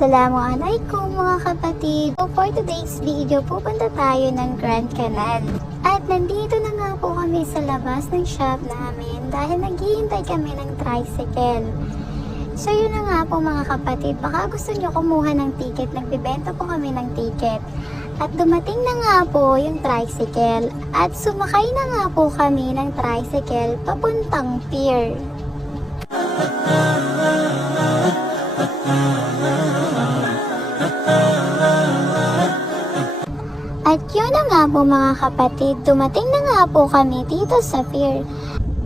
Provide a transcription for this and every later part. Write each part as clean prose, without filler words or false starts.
Assalamualaikum mga kapatid! So for today's video, pupunta tayo ng Grand Canal. At nandito na nga po kami sa labas ng shop namin dahil naghihintay kami ng tricycle. So yun na nga po mga kapatid, baka gusto nyo kumuha ng ticket, nagbibenta po kami ng ticket. At dumating na nga po yung tricycle at sumakay na nga po kami ng tricycle papuntang pier. At yun na nga po mga kapatid, dumating na nga po kami dito sa pier.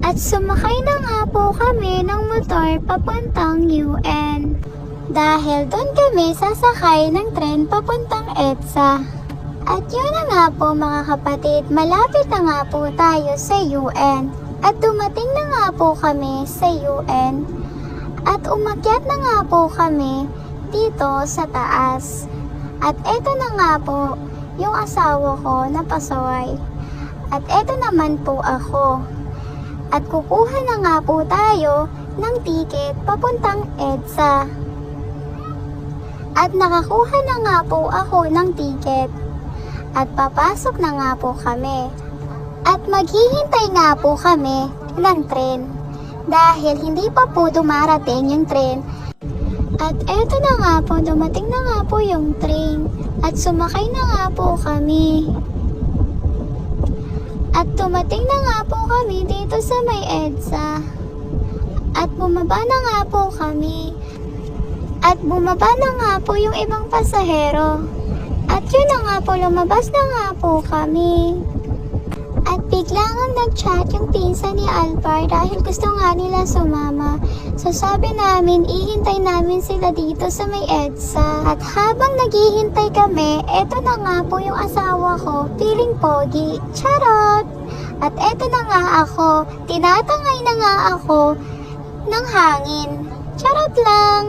At sumakay na nga po kami ng motor papuntang UN. Dahil doon kami sasakay ng tren papuntang EDSA. At yun na nga po mga kapatid, malapit na nga po tayo sa UN. At dumating na nga po kami sa UN. At umakyat na nga po kami dito sa taas. At eto na nga po yung asawa ko na pasaway. At eto naman po ako. At kukuha na nga po tayo ng ticket papuntang EDSA. At nakakuha na nga po ako ng ticket. At papasok na nga po kami. At maghihintay nga po kami ng tren. Dahil hindi pa po dumarating yung tren. At eto na nga po, dumating na nga po yung train. At sumakay na nga po kami. At dumating na nga po kami dito sa may EDSA. At bumaba na nga po kami. At bumaba na nga po yung ibang pasahero. At yun na nga po, lumabas na nga po kami. At biglang nag-chat yung pinsan ni Alvar dahil gusto nga nila sumama. So sabi namin, ihintay namin sila dito sa may EDSA. At habang naghihintay kami, eto na nga po yung asawa ko, feeling pogi. Charot! At eto na nga ako, tinatangay na nga ako ng hangin. Charot lang!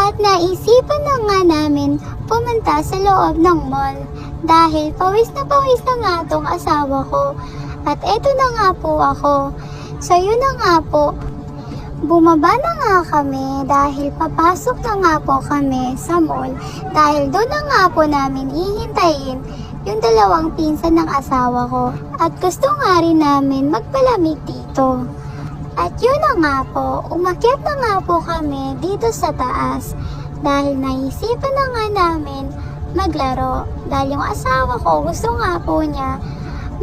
At naisipan na nga namin pumunta sa loob ng mall. Dahil pawis na nga tong asawa ko. At eto na nga po ako. So yun na nga po. Bumaba na nga kami dahil papasok na nga po kami sa mall. Dahil doon na nga po namin hihintayin yung dalawang pinsan ng asawa ko. At gusto nga rin namin magpalamig dito. At yun na nga po, umakyat na nga po kami dito sa taas. Dahil naisipan na nga namin maglaro. Dahil yung asawa ko gusto nga po niya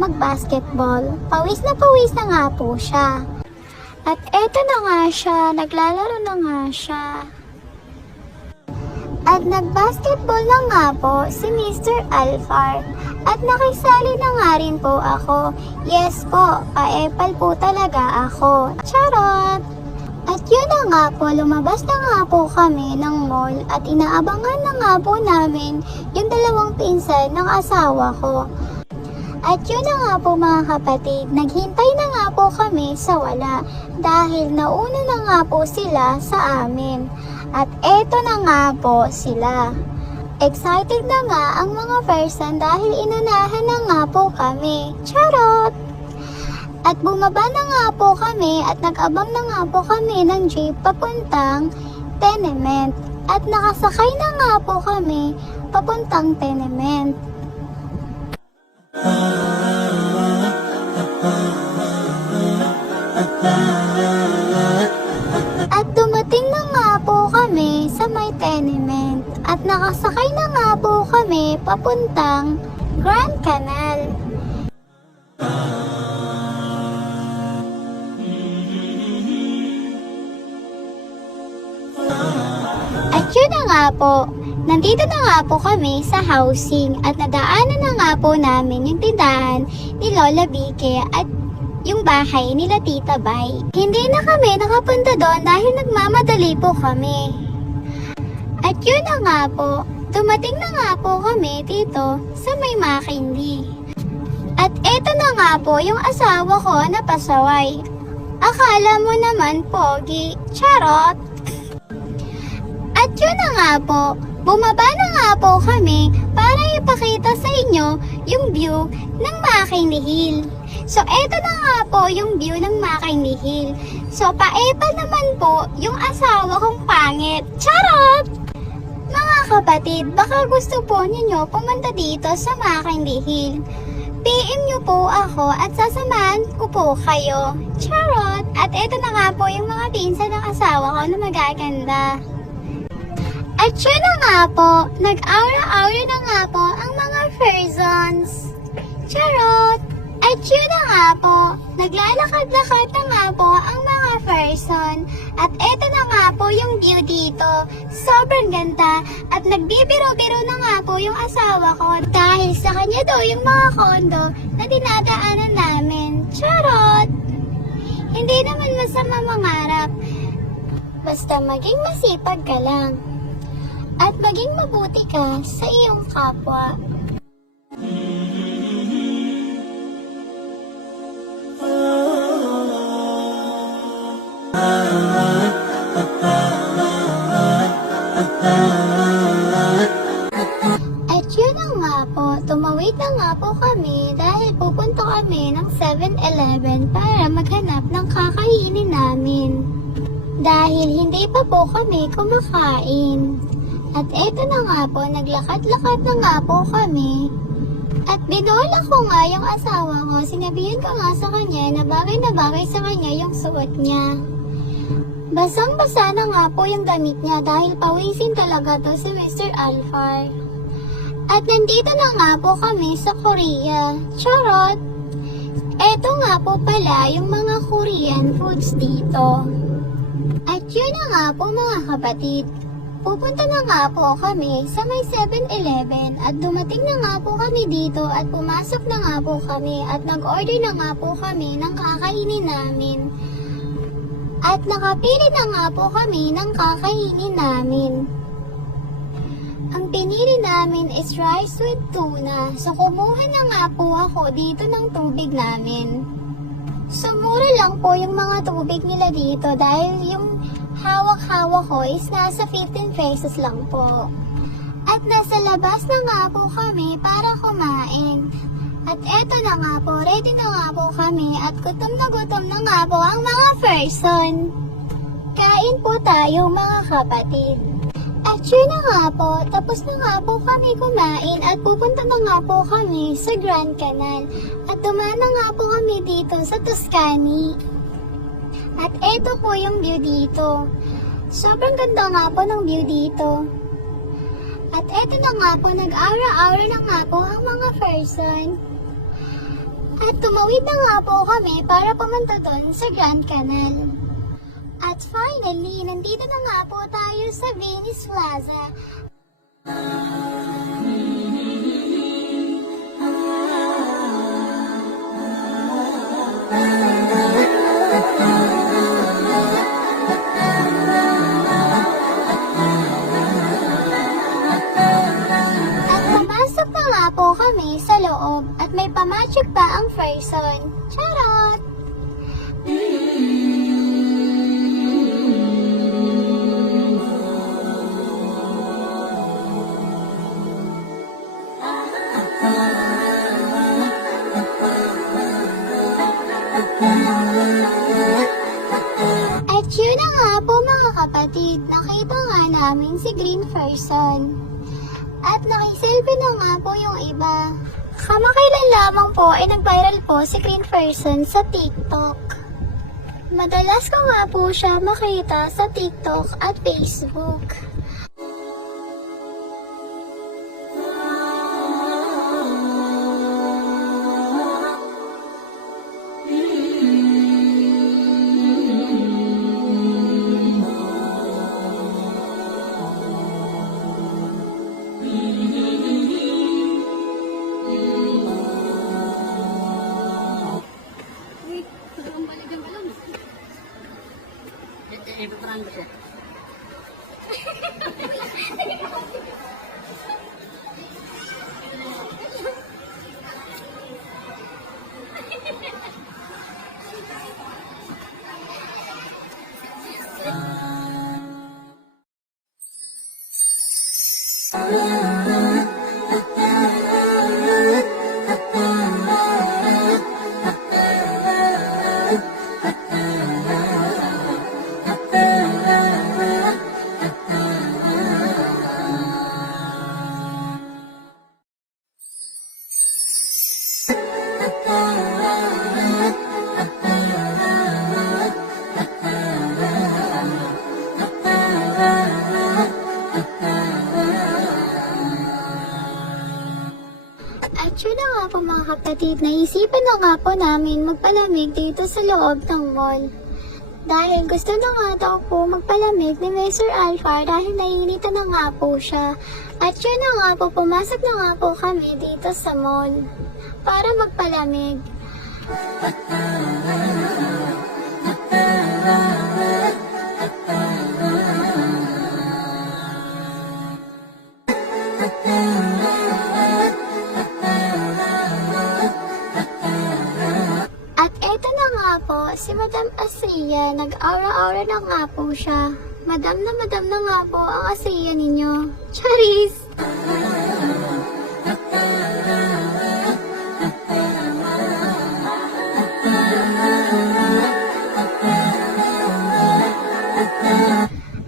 mag-basketball. Pawis na nga po siya. At eto na nga siya, naglalaro na nga siya. At nag-basketball na nga po si Mr. Alvar. At nakisali na nga rin po ako. Yes po, paepal po talaga ako. Charot! At yun na nga po, lumabas na nga po kami ng mall at inaabangan na nga po namin yung dalawang pinsan ng asawa ko. At yun na nga po mga kapatid, naghintay na nga po kami sa wala dahil nauna na nga po sila sa amin. At eto na nga po sila. Excited na nga ang mga person dahil inunahan na nga po kami. Charot! At bumaba na nga po kami at nag-abang na nga po kami ng jeep papuntang tenement. At nakasakay na nga po kami papuntang tenement. At dumating na nga po kami sa may tenement. At nakasakay na nga po kami papuntang Grand Canal. At yun na nga po, nandito na nga po kami sa housing at nadaanan na nga po namin yung tindahan ni Lola Vicky at yung bahay nila Tita Bay. Hindi na kami nakapunta doon dahil nagmamadali po kami. At yun na nga po, dumating na nga po kami dito sa may Makindi. At eto na nga po yung asawa ko na pasaway. Akala mo naman pogi, charot! At yun na nga po, bumaba na nga po kami para ipakita sa inyo yung view ng Makindi Hill. So, eto na nga po yung view ng Makindi Hill. So, paepal naman po yung asawa kong pangit. Charot! kapatid, baka gusto po ninyo pumunta dito sa Makindi Hill. PM nyo po ako at sasamahan ko po kayo. Charot! At eto na nga po yung mga pinsan ng asawa ko na magaganda. At yun na nga po, nag-aura-aura na nga po ang mga persons. Charot! At yun na nga po, naglalakad-lakad na nga po ang mga person. At eto na nga po yung view dito. Sobrang ganda. At nagbibiro-biro na nga po yung asawa ko dahil sa kanya daw yung mga kondo na dinadaanan namin. Charot! Hindi naman masama mangarap. Basta maging masipag ka lang. At maging mabuti ka sa iyong kapwa. At yun na nga po, tumawid na nga po kami dahil pupunta kami ng 7-Eleven para maghanap ng kakainin namin. Dahil hindi pa po kami kumakain. At eto na nga po, naglakad-lakad na nga po kami. At binola ko nga yung asawa ko, sinabihan ko nga sa kanya na bagay sa kanya yung suot niya. Basang-basa na nga po yung damit niya dahil pawisin talaga to si Mr. Alfar. At nandito na nga po kami sa Korea. Charot! Eto nga po pala yung mga Korean foods dito. At yun na nga po mga kapatid. Pupunta na nga po kami sa may 7-Eleven at dumating na nga po kami dito at pumasok na nga po kami at nag-order na nga po kami ng kakainin namin. At nakapili na nga po kami ng kakainin namin. Ang pinili namin is rice with tuna. So kumuha na nga po ako dito ng tubig namin. So mura lang po yung mga tubig nila dito dahil yung hawak-hawak ko is nasa 15 pesos lang po. At nasa labas na nga po kami para kumain. At eto na nga po, ready na nga po kami at gutom na nga po ang mga person. Kain po tayo mga kapatid. At yun na nga po, tapos na nga po kami kumain at pupunta na nga po kami sa Grand Canal. At dumaan na nga po kami dito sa Tuscany. At eto po yung view dito. Sobrang ganda nga po ng view dito. At eto na nga po, nag-aura-aura na nga po ang mga person. At tumawid na nga po kami para pumunta doon sa Grand Canal. At finally, nandito na nga po tayo sa Venice Plaza. Po kami sa loob at may pamagic pa ang person. Charot! At yun na nga po mga kapatid, nakita nga namin si Green Person. At nakiselfie na nga po yung iba. Kamakailan lamang po ay nag-viral po si Green Person sa TikTok. Madalas ko nga po siya makita sa TikTok at Facebook. kapatid, naisipan na nga po namin magpalamig dito sa loob ng mall. Dahil gusto na nga daw po magpalamig ni Mr. Alfar dahil naiinitan na nga po siya. At yun na nga po, pumasok na nga po kami dito sa mall para magpalamig. At eto na nga po, si Madam Asria, nag-aura-aura na nga po siya. Madam na nga po ang Asria ninyo. Charis!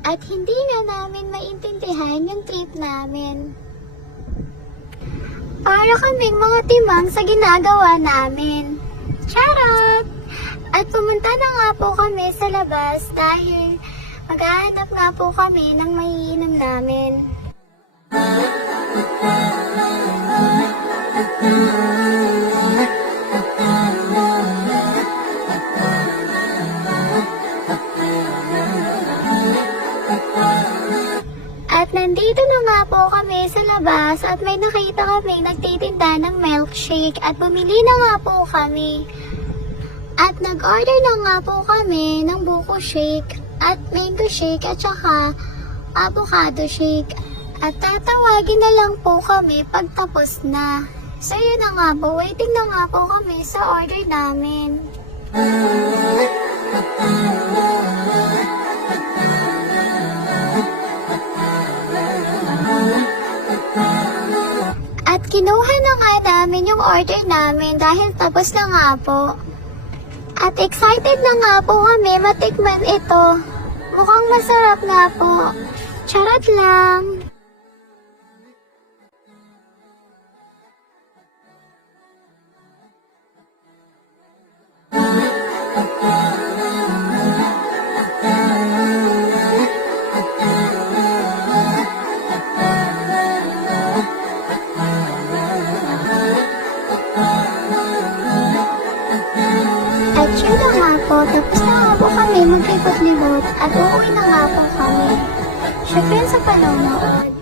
At hindi na namin maintindihan yung trip namin. Para kaming mga timang sa ginagawa namin. Charot! At pumunta na nga po kami sa labas dahil maghahanap nga po kami ng maiinom namin. At nandito na nga po kami sa labas at may nakita kami nagtitinda ng milkshake at bumili na nga po kami. At nag-order na nga po kami ng buko shake at mango shake at saka avocado shake. At tatawagin na lang po kami pag tapos na. So yun na nga po, waiting na nga po kami sa order namin. At kinuha na nga namin yung order namin dahil tapos na nga po. At excited na nga po kami matikman ito. Mukhang masarap nga po. Charot lang. At yun na nga po, tapos na nga po kami maglibot-libot at uuwi na nga po kami. Syempre sa panonood.